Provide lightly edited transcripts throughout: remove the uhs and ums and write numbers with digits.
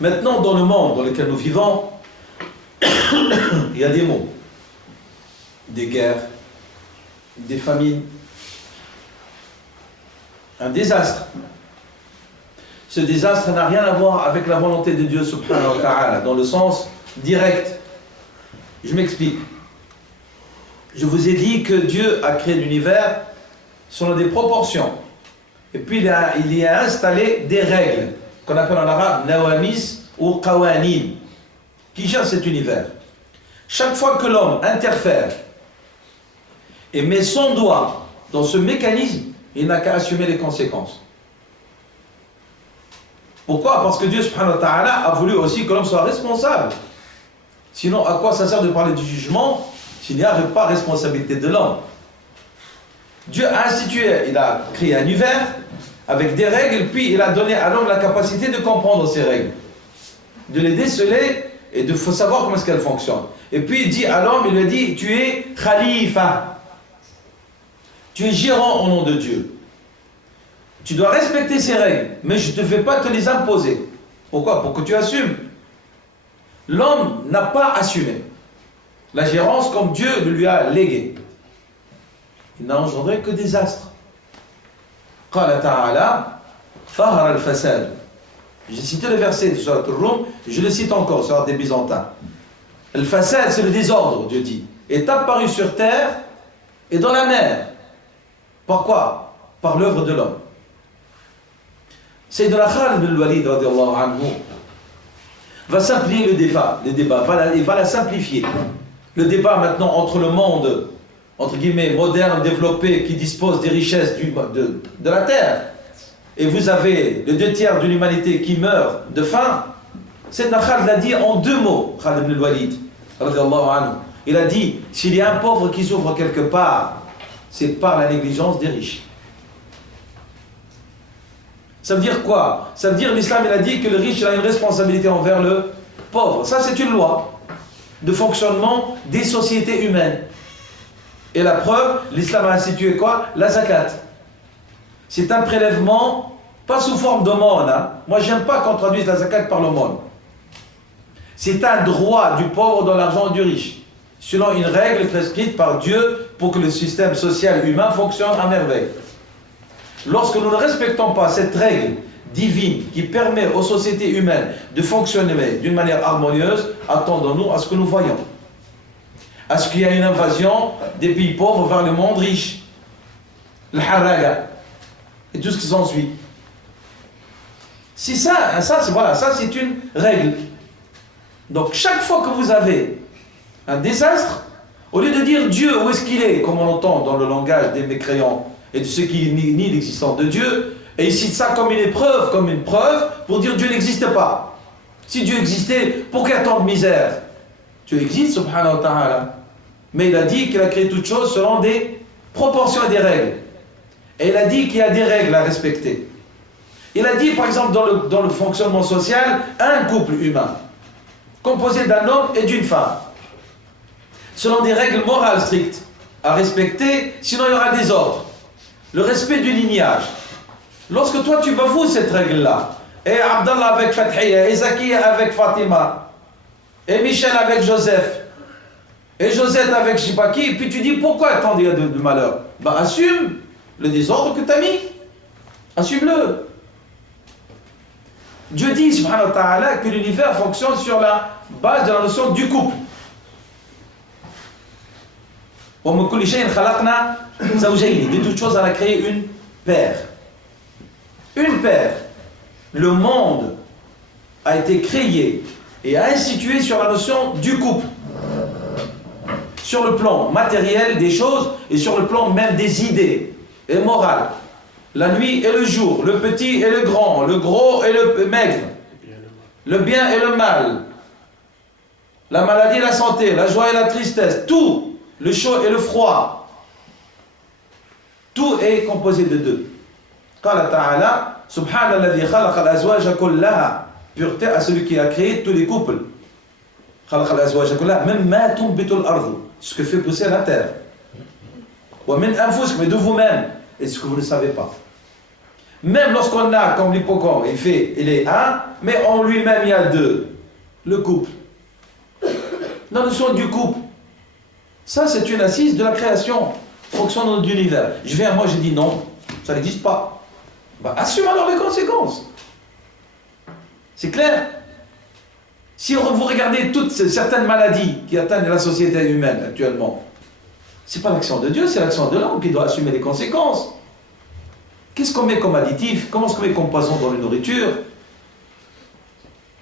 Maintenant, dans le monde dans lequel nous vivons, il y a des maux, des guerres, des famines, un désastre. Ce désastre n'a rien à voir avec la volonté de Dieu subhanahu wa ta'ala, dans le sens direct. Je m'explique. Je vous ai dit que Dieu a créé l'univers selon des proportions. Et puis il y a installé des règles, qu'on appelle en arabe nawamis ou qawanin, qui gèrent cet univers. Chaque fois que l'homme interfère et met son doigt dans ce mécanisme, il n'a qu'à assumer les conséquences. Pourquoi? Parce que Dieu subhanahu wa ta'ala a voulu aussi que l'homme soit responsable. Sinon, à quoi ça sert de parler du jugement s'il n'y avait pas responsabilité de l'homme? Dieu a institué, il a créé un univers avec des règles, puis il a donné à l'homme la capacité de comprendre ces règles, de les déceler et de savoir comment est-ce qu'elles fonctionnent. Et puis il dit à l'homme, il lui dit, tu es khalifa, tu es gérant au nom de Dieu. Tu dois respecter ces règles, mais je ne vais pas te les imposer. Pourquoi? Pour que tu assumes. L'homme n'a pas assumé la gérance comme Dieu le lui a légué. Il n'a engendré que des astres. Qala ta'ala, Fahara al-fasad. J'ai cité le verset de Surat al-Rum, je le cite encore, Surat des Byzantins. Al-fasad, c'est le désordre, Dieu dit, est apparu sur terre et dans la mer. Pourquoi? Par l'œuvre de l'homme. Sayyidina Khalid bin Walid radiyallahu anhu va simplifier le débat, il va la simplifier. Le débat maintenant entre le monde, entre guillemets, moderne, développé, qui dispose des richesses de la terre, et vous avez les 2/3 de l'humanité qui meurt de faim. Sayyidina Khalid l'a dit en 2 mots, Khalid bin Walid radiyallahu anhu. Il a dit, s'il y a un pauvre qui souffre quelque part, c'est par la négligence des riches. Ça veut dire quoi? Ça veut dire l'islam, il a dit que le riche il a une responsabilité envers le pauvre. Ça, c'est une loi de fonctionnement des sociétés humaines. Et la preuve, l'islam a institué quoi? La zakat. C'est un prélèvement, pas sous forme d'aumône. Moi, j'aime pas qu'on traduise la zakat par l'aumône. C'est un droit du pauvre dans l'argent du riche, selon une règle prescrite par Dieu pour que le système social humain fonctionne à merveille. Lorsque nous ne respectons pas cette règle divine qui permet aux sociétés humaines de fonctionner d'une manière harmonieuse, attendons-nous à ce que nous voyons. À ce qu'il y ait une invasion des pays pauvres vers le monde riche. Le haraga. Et tout ce qui s'ensuit. Si ça c'est une règle. Donc chaque fois que vous avez un désastre, au lieu de dire Dieu, où est-ce qu'il est, comme on entend dans le langage des mécréants, et de ceux qui nient l'existence de Dieu, et ils citent ça comme une preuve pour dire Dieu n'existe pas. Si Dieu existait, pourquoi il y a tant de misère? Dieu existe, subhanahu wa ta'ala. Mais il a dit qu'il a créé toutes choses selon des proportions et des règles. Et il a dit qu'il y a des règles à respecter. Il a dit, par exemple, dans le fonctionnement social, un couple humain, composé d'un homme et d'une femme, selon des règles morales strictes à respecter, sinon il y aura des ordres. Le respect du lignage. Lorsque toi tu bafoues cette règle-là, et Abdallah avec Fathiya, et Zakiya avec Fatima, et Michel avec Joseph, et Josette avec je sais pas qui, et puis tu dis pourquoi tant il y a de malheur? Ben assume le désordre que tu as mis. Assume-le. Dieu dit, subhanahu wa ta'ala, que l'univers fonctionne sur la base de la notion du couple. De toutes choses, elle a créé une paire. Une paire. Le monde a été créé et institué sur la notion du couple. Sur le plan matériel des choses et sur le plan même des idées et morales. La nuit et le jour, le petit et le grand, le gros et le maigre, le bien et le mal, la maladie et la santé, la joie et la tristesse, tout. Le chaud et le froid. Tout est composé de 2. Qala ta'ala, subhanalladhi khalaqa al-azwaja kullaha. Pureté à celui qui a créé tous les couples. Khalaqa al-azwaja kullaha, mimma tunbitu al-ardu. Ce que fait pousser la terre. Wa min anfusikum, mais de vous-même. Et ce que vous ne savez pas. Même lorsqu'on a, comme l'hippocampe, il est un, mais en lui-même il y a deux. Le couple. La notion du couple. Ça, c'est une assise de la création, fonctionnant de l'univers. Moi, j'ai dit non, ça n'existe pas. Bah, assume alors les conséquences. C'est clair. Si vous regardez toutes certaines maladies qui atteignent la société humaine actuellement, c'est pas l'action de Dieu, c'est l'action de l'homme qui doit assumer les conséquences. Qu'est-ce qu'on met comme additif? Comment est-ce qu'on met comme poison dans la nourriture?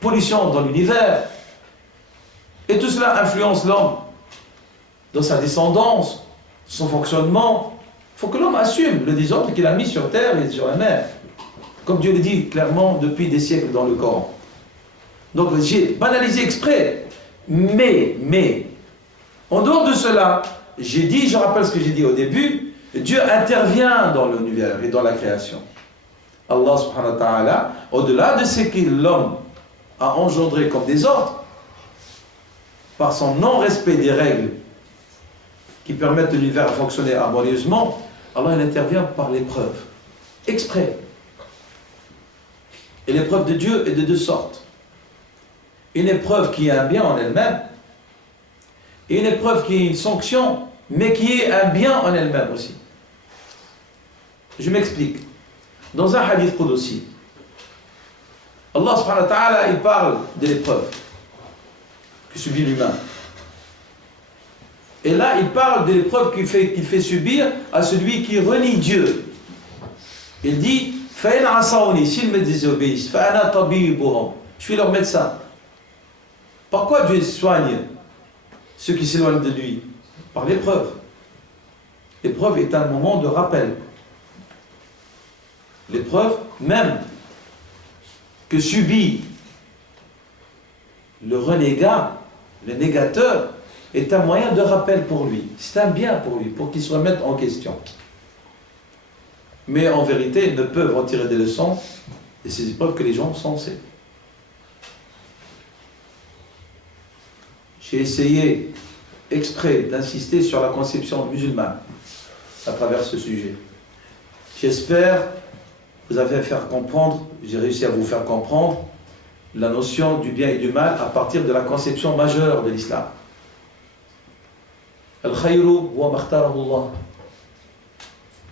Pollution dans l'univers. Et tout cela influence l'homme dans sa descendance, son fonctionnement. Il faut que l'homme assume le désordre qu'il a mis sur terre et sur la mer. Comme Dieu le dit clairement depuis des siècles dans le Coran. Donc j'ai banalisé exprès. Mais, en dehors de cela, je rappelle ce que j'ai dit au début, Dieu intervient dans l'univers et dans la création. Allah subhanahu wa ta'ala, au-delà de ce que l'homme a engendré comme désordre, par son non-respect des règles qui permettent l'univers à fonctionner harmonieusement, Allah il intervient par l'épreuve, exprès. Et l'épreuve de Dieu est de deux sortes. Une épreuve qui est un bien en elle-même, et une épreuve qui est une sanction, mais qui est un bien en elle-même aussi. Je m'explique. Dans un hadith Qudsi, Allah subhanahu wa ta'ala, il parle de l'épreuve que subit l'humain. Et là, il parle de l'épreuve qu'il fait subir à celui qui renie Dieu. Il dit, s'ils me désobéissent, je suis leur médecin. Par quoi Dieu soigne ceux qui s'éloignent de lui? Par l'épreuve. L'épreuve est un moment de rappel. L'épreuve, même que subit le renégat, le négateur, est un moyen de rappel pour lui. C'est un bien pour lui, pour qu'il se remette en question. Mais en vérité, ils ne peuvent en tirer des leçons de ces épreuves que les gens sont sensés. J'ai essayé exprès d'insister sur la conception musulmane à travers ce sujet. J'espère que vous avez faire comprendre, j'ai réussi à vous faire comprendre la notion du bien et du mal à partir de la conception majeure de l'islam. Al-khayru wa makhtarahullah.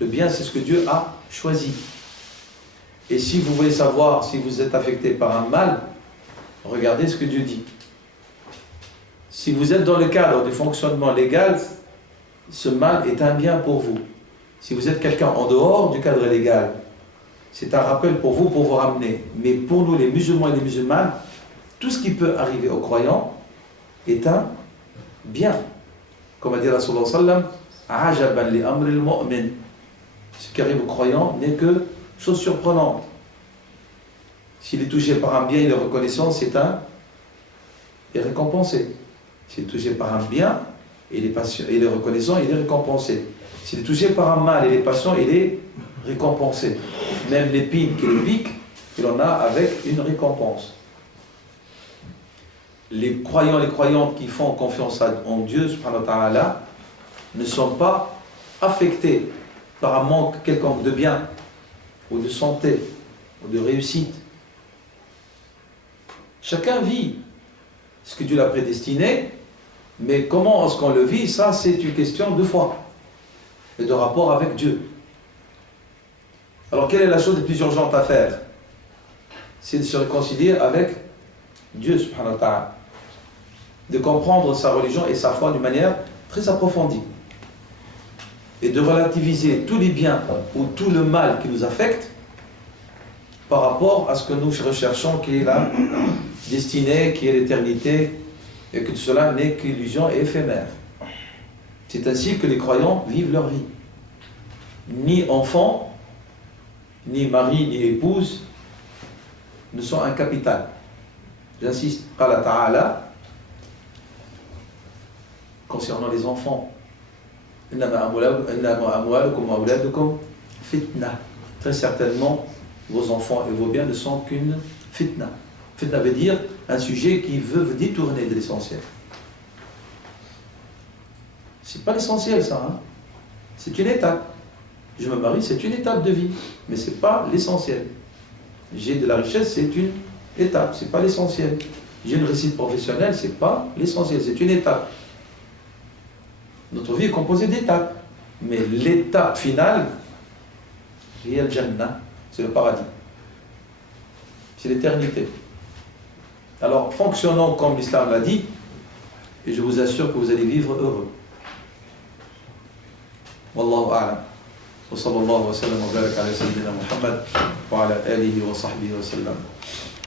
Le bien, c'est ce que Dieu a choisi. Et si vous voulez savoir si vous êtes affecté par un mal, regardez ce que Dieu dit. Si vous êtes dans le cadre du fonctionnement légal, ce mal est un bien pour vous. Si vous êtes quelqu'un en dehors du cadre légal, c'est un rappel pour vous ramener. Mais pour nous, les musulmans et les musulmanes, tout ce qui peut arriver aux croyants est un bien. Comme a dit Rasulullah sallam, ajaban li amri al-mu'min. Ce qui arrive aux croyants n'est que chose surprenante. S'il est touché par un bien, il est reconnaissant, il est récompensé. S'il est touché par un bien, il est reconnaissant, il est récompensé. S'il est touché par un mal, il est patient, il est récompensé. Même l'épine qui le pique, il en a avec une récompense. Les croyants, les croyantes qui font confiance en Dieu, subhanahu wa ta'ala, ne sont pas affectés par un manque quelconque de bien, ou de santé, ou de réussite. Chacun vit ce que Dieu l'a prédestiné, mais comment est-ce qu'on le vit, ça c'est une question de foi et de rapport avec Dieu. Alors quelle est la chose la plus urgente à faire? C'est de se réconcilier avec Dieu subhanahu wa ta'ala, de comprendre sa religion et sa foi d'une manière très approfondie et de relativiser tous les biens ou tout le mal qui nous affecte par rapport à ce que nous recherchons, qui est la destinée, qui est l'éternité, et que tout cela n'est qu'illusion et éphémère. C'est ainsi que les croyants vivent leur vie. Ni enfant, ni mari, ni épouse ne sont un capital. J'insiste, qala ta'ala, concernant les enfants. Très certainement, vos enfants et vos biens ne sont qu'une fitna. Fitna veut dire un sujet qui veut vous détourner de l'essentiel. C'est pas l'essentiel ça, hein? C'est une étape. Je me marie, c'est une étape de vie, mais ce n'est pas l'essentiel. J'ai de la richesse, c'est une étape, ce n'est pas l'essentiel. J'ai une réussite professionnelle, ce n'est pas l'essentiel, c'est une étape. Notre vie est composée d'étapes, mais l'étape finale, c'est le Jannah, c'est le paradis. C'est l'éternité. Alors, fonctionnons comme l'islam l'a dit, et je vous assure que vous allez vivre heureux. Wallahu a'lam. Wa sallallahu wa sallam wa baraka ala sayyidina Muhammad wa ala alihi wa sahbihi wa sallam.